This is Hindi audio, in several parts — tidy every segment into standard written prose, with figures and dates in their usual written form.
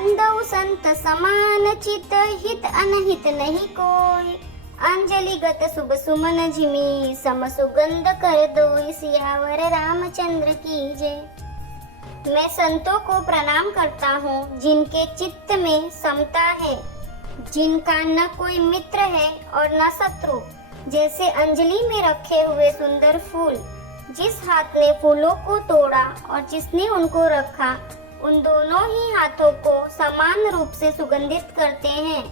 बंदौ संत समान चित, हित अनहित नहीं कोई। अंजलिगत शुभ सुमन झिमी, सम सुगंध कर दो। सियावर रामचंद्र की जय। मैं संतों को प्रणाम करता हूँ जिनके चित्त में समता है, जिनका न कोई मित्र है और न शत्रु। जैसे अंजलि में रखे हुए सुंदर फूल, जिस हाथ ने फूलों को तोड़ा और जिसने उनको रखा, उन दोनों ही हाथों को समान रूप से सुगंधित करते हैं।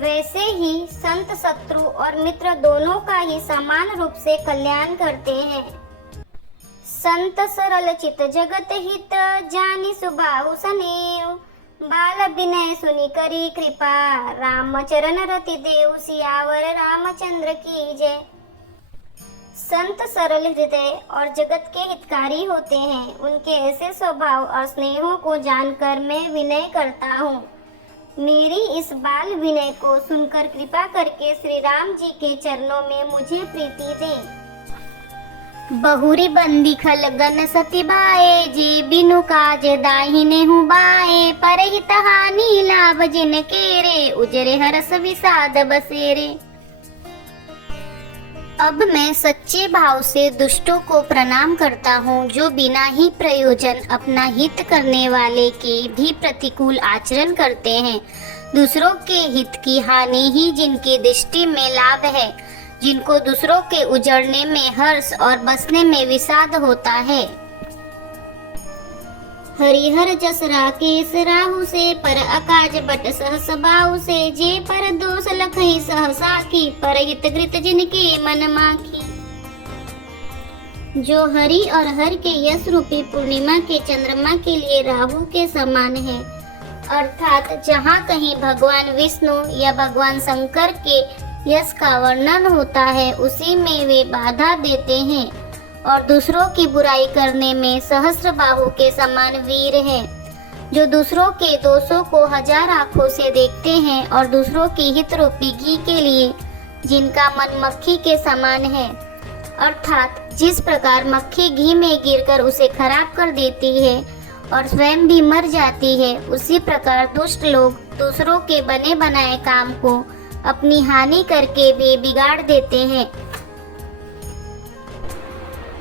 वैसे ही संत शत्रु और मित्र दोनों का ही समान रूप से कल्याण करते हैं। संत सरल चित जगत हित, जानी सुबाहु सनेव। बाल विनय सुनि करी कृपा, राम चरण रति देव। सियावर रामचंद्र की जय। संत सरल हृदय और जगत के हितकारी होते हैं। उनके ऐसे स्वभाव और स्नेहों को जानकर मैं विनय करता हूँ। मेरी इस बाल विनय को सुनकर कृपा करके श्री राम जी के चरणों में मुझे प्रीति दे। बहुरी बंदी खल गन सती बाए, जी बिनु काज दाहिने हूँ बाए। परहित हानि लाभ जिन केरे, उजरे हरस विषाद बसेरे। अब मैं सच्चे भाव से दुष्टों को प्रणाम करता हूँ, जो बिना ही प्रयोजन अपना हित करने वाले के भी प्रतिकूल आचरण करते हैं। दूसरों के हित की हानि ही जिनकी दृष्टि में लाभ है, जिनको दूसरों के उजड़ने में हर्ष और बसने में विषाद होता है। हरिहर जस राकेश राहु से, पर अकाज बट सहस बाहु से। जे पर दोष लखई सहसा की, पर हित कृत जिनके मन माखी। जो हरि और हर के यश रूपी पूर्णिमा के चंद्रमा के लिए राहु के समान है, अर्थात जहाँ कहीं भगवान विष्णु या भगवान शंकर के यश का वर्णन होता है, उसी में वे बाधा देते हैं। और दूसरों की बुराई करने में सहस्र बाहु के समान वीर है, जो दूसरों के दोषों को हजार आंखों से देखते हैं और दूसरों की हित रूपी घी के लिए जिनका मन मक्खी के समान है, अर्थात जिस प्रकार मक्खी घी में गिरकर उसे खराब कर देती है और स्वयं भी मर जाती है, उसी प्रकार दुष्ट लोग दूसरों के बने बनाए काम को अपनी हानि करके भी बिगाड़ देते हैं।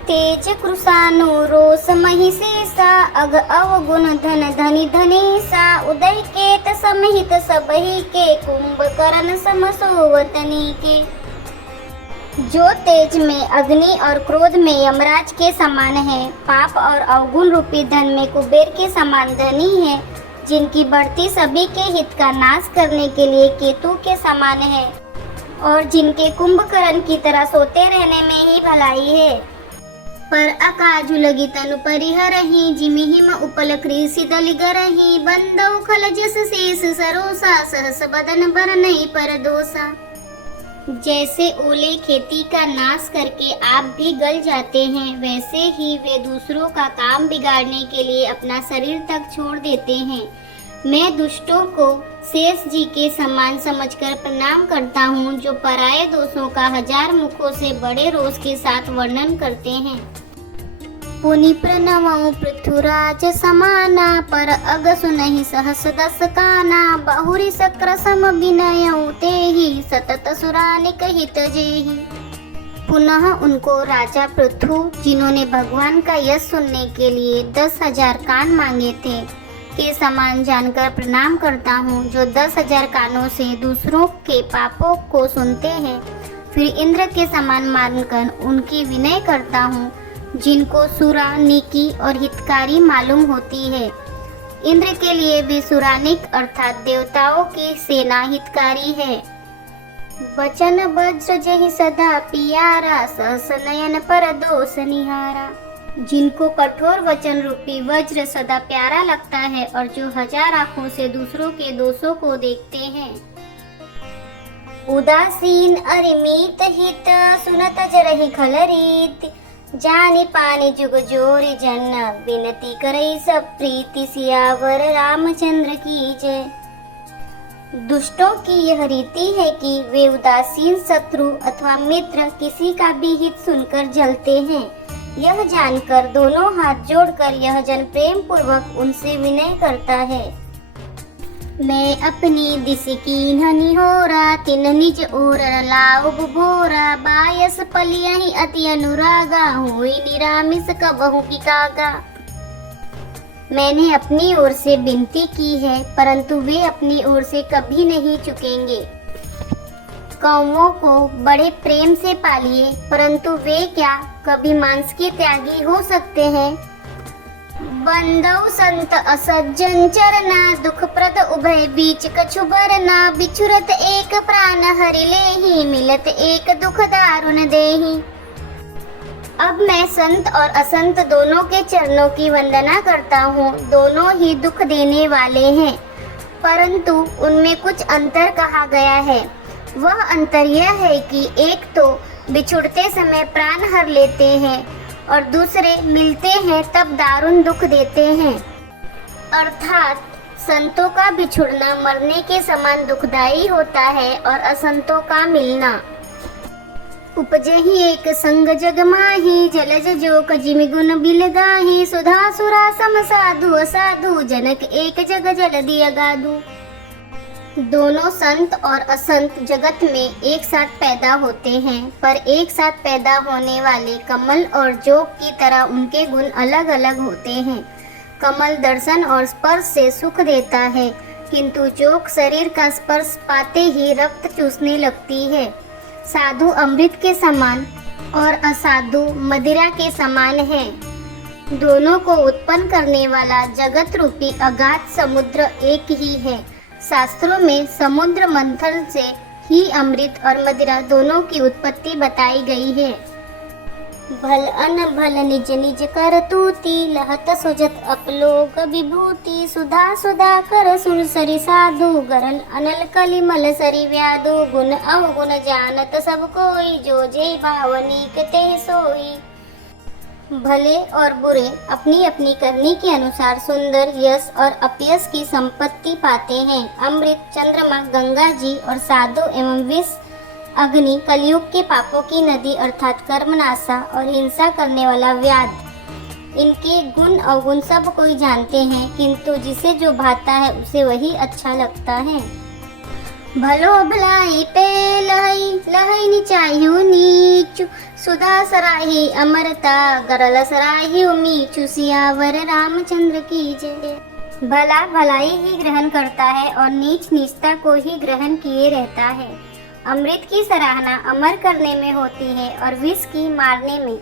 तेज कृषानु रोष महिषेषा, अघ अवगुण धन धनि धनेशा। उदय केत समहित सबहि के, कुंभकर्ण सम सोवतनी के। जो तेज में अग्नि और क्रोध में यमराज के समान है, पाप और अवगुण रूपी धन में कुबेर के समान धनी है, जिनकी बढ़ती सभी के हित का नाश करने के लिए केतु के समान है, और जिनके कुंभकर्ण की तरह सोते रहने में ही भलाई है। पर अकाजु लगी तनु परिहरहि, जिमि हिम उपल कृषि दलिगरहि। बंदौ खल जस शेष सरोसा, सहस बदन बर नहीं पर दोषा। जैसे ओले खेती का नाश करके आप भी गल जाते हैं, वैसे ही वे दूसरों का काम बिगाड़ने के लिए अपना शरीर तक छोड़ देते हैं। मैं दुष्टों को शेष जी के समान समझकर प्रणाम करता हूँ, जो पराये दोषों का हजार मुखों से बड़े रोष के साथ वर्णन करते हैं। पुनि प्रणवं पृथुराज समाना, पर अग सुनहि सहस दस काना। बहुरी सक्र सम विनयं तेहि, सतत सुरानिक हित जेहि। पुनः उनको राजा पृथु, जिन्होंने भगवान का यश सुनने के लिए 10,000 कान मांगे थे, के समान जानकर प्रणाम करता हूँ, जो 10,000 कानों से दूसरों के पापों को सुनते हैं। फिर इंद्र के समान मानकर उनकी विनय करता हूँ, जिनको सुरा निकी और हितकारी मालूम होती है। इंद्र के लिए भी सुरानिक अर्थात देवताओं की सेना हितकारी है। वचन वज्र जहि सदा पियारा, सहस नयन पर दोष निहारा। जिनको कठोर वचन रूपी वज्र सदा प्यारा लगता है और जो हजार आँखों से दूसरों के दोषों को देखते हैं। उदासीन अरिमित हित, सुनत जरहि खल रीत। जानी पानी जुग जोरी जन, विनती करई सब प्रीति। सियावर रामचंद्र की जय। दुष्टों की यह रीति है कि वे उदासीन शत्रु अथवा मित्र किसी का भी हित सुनकर जलते हैं। यह जानकर दोनों हाथ जोड़कर यह जन प्रेम पूर्वक उनसे विनय करता है। मैं अपनी दिस की ननी होरा तिन निज ओर लाओ भोरा बायस पलियहि अति अनुरागा हुई निरामिस कबहु की कागा। मैंने अपनी ओर से विनती की है परंतु वे अपनी ओर से कभी नहीं चुकेंगे। कौवों को बड़े प्रेम से पालिए परंतु वे क्या कभी मांस के त्यागी हो सकते हैं। बंदौ संत असज्जन चरना दुख प्रद उभय बीच कछु भरना बिछुरत एक प्राण हरि लेहि मिलत एक दुख दारुण देहि। अब मैं संत और असंत दोनों के चरणों की वंदना करता हूँ। दोनों ही दुख देने वाले हैं परंतु उनमें कुछ अंतर कहा गया है। वह अंतर यह है कि एक तो बिछुड़ते समय प्राण हर लेते हैं और दूसरे मिलते हैं तब दारुण दुख देते हैं। अर्थात संतों का बिछुड़ना मरने के समान दुखदाई होता है और असंतों का मिलना। उपजहि एक संग जग माही जलज जोक जिमि गुण बिल गाही सुधा सुरा सम साधु असाधु जनक एक जग जलधि अगाधु। दोनों संत और असंत जगत में एक साथ पैदा होते हैं पर एक साथ पैदा होने वाले कमल और जोक की तरह उनके गुण अलग अलग होते हैं। कमल दर्शन और स्पर्श से सुख देता है किंतु जोक शरीर का स्पर्श पाते ही रक्त चूसने लगती है। साधु अमृत के समान और असाधु मदिरा के समान है। दोनों को उत्पन्न करने वाला जगत रूपी अगाध समुद्र एक ही है। शास्त्रों में समुद्र मंथन से ही अमृत और मदिरा दोनों की उत्पत्ति बताई गई है। भल अन भल निज निज कर तूती लहत सुजत अपलोक विभूति सुधा सुधा कर सुर सरि साधु गरल अनल कलिमल सरि व्याधु गुण अवगुण जानत सब कोई जो जे भावनिक ते सोई। भले और बुरे अपनी अपनी करनी के अनुसार सुंदर यश और अपयश की संपत्ति पाते हैं। अमृत चंद्रमा गंगा जी और साधु एवं विष अग्नि कलयुग के पापों की नदी अर्थात कर्मनाशा और हिंसा करने वाला व्याध इनके गुण अवगुण सब कोई जानते हैं किंतु जिसे जो भाता है उसे वही अच्छा लगता है। भलो भलाई पे लहई लहई निचायु नीचु सुधा सराही अमरता गरल सराही मीचु सियावर रामचंद्र की जय। भला भलाई ही ग्रहण करता है और नीच नीचता को ही ग्रहण किए रहता है। अमृत की सराहना अमर करने में होती है और विष की मारने में।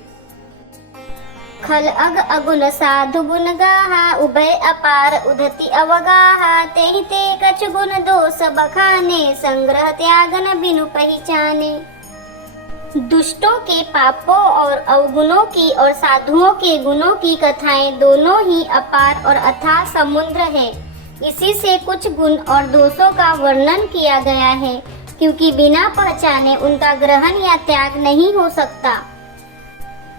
खल अग अगुन साधु गुण गाहा उभय अपार उधति अवगाहा तेहि ते कछ गुण दोष बखाने संग्रह त्यागन बिनु पहचाने। दुष्टों के पापों और अवगुणों की और साधुओं के गुणों की कथाएं दोनों ही अपार और अथाह समुद्र है। इसी से कुछ गुण और दोषों का वर्णन किया गया है क्योंकि बिना पहचाने उनका ग्रहण या त्याग नहीं हो सकता।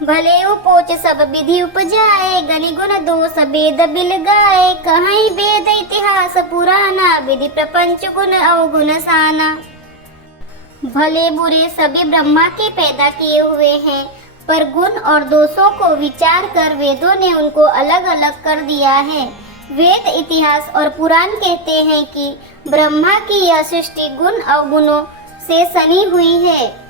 भले उपोच सब विधि उपजाए गनि गुण दोष वेद बिल गाए कहीं वेद इतिहास पुराना विधि प्रपंच गुण अवगुण साना। भले बुरे सभी ब्रह्मा के पैदा किए हुए हैं पर गुण और दोषों को विचार कर वेदों ने उनको अलग अलग कर दिया है। वेद इतिहास और पुराण कहते हैं कि ब्रह्मा की यह सृष्टि गुण अवगुणों से सनी हुई है।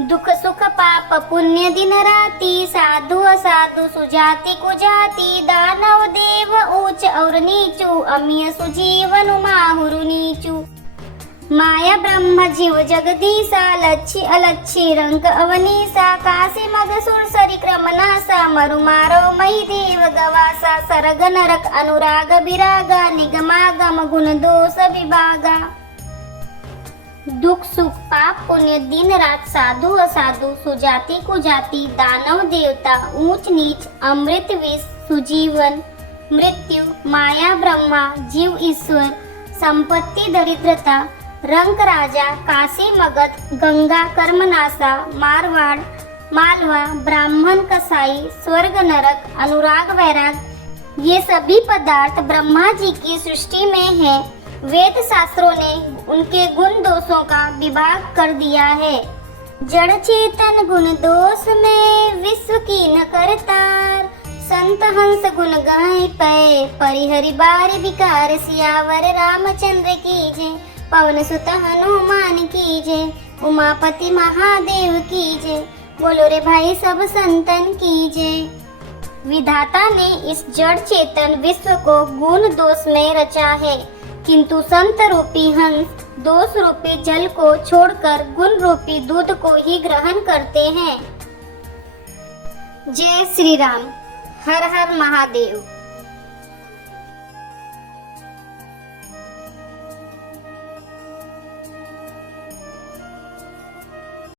दुख सुख पाप पुण्य दिन राति साधु असाधु सुजाति कुजाति दानव देव ऊंच और नीचू अमीय सुजीवन माहुरु नीचू। माया ब्रह्म जीव जगदीसा लच्छी अलच्छी रंग अवनीसा काशी मग सुर सरि क्रम नासा मरु मारो मही देव गवासा सरग नरक अनुराग विरागा निगमागम गुण दोष विभागा। दुख सुख पाप पुण्य दिन रात साधु असाधु सुजाति कुजाति दानव देवता ऊंच नीच अमृत विष सुजीवन मृत्यु माया ब्रह्मा जीव ईश्वर संपत्ति दरिद्रता रंक राजा काशी मगध गंगा कर्मनाशा मारवाड़ मालवा ब्राह्मण कसाई स्वर्ग नरक अनुराग वैराग ये सभी पदार्थ ब्रह्मा जी की सृष्टि में है। वेद शास्त्रों ने उनके गुण दोषों का विभाग कर दिया है। जड़ चेतन गुण दोष में विश्व की न करतार संत हंस गुण गाए पै परिहरि बार विकार सियावर रामचंद्र की जय। पवन सुत हनुमान की जय। उमापति महादेव की जय। बोलो रे भाई सब संतन की जय। विधाता ने इस जड़ चेतन विश्व को गुण दोष में रचा है, किंतु संत रूपी हंस दोष रूपी जल को छोड़कर गुण रूपी दूध को ही ग्रहण करते हैं। जय श्री राम। हर हर महादेव।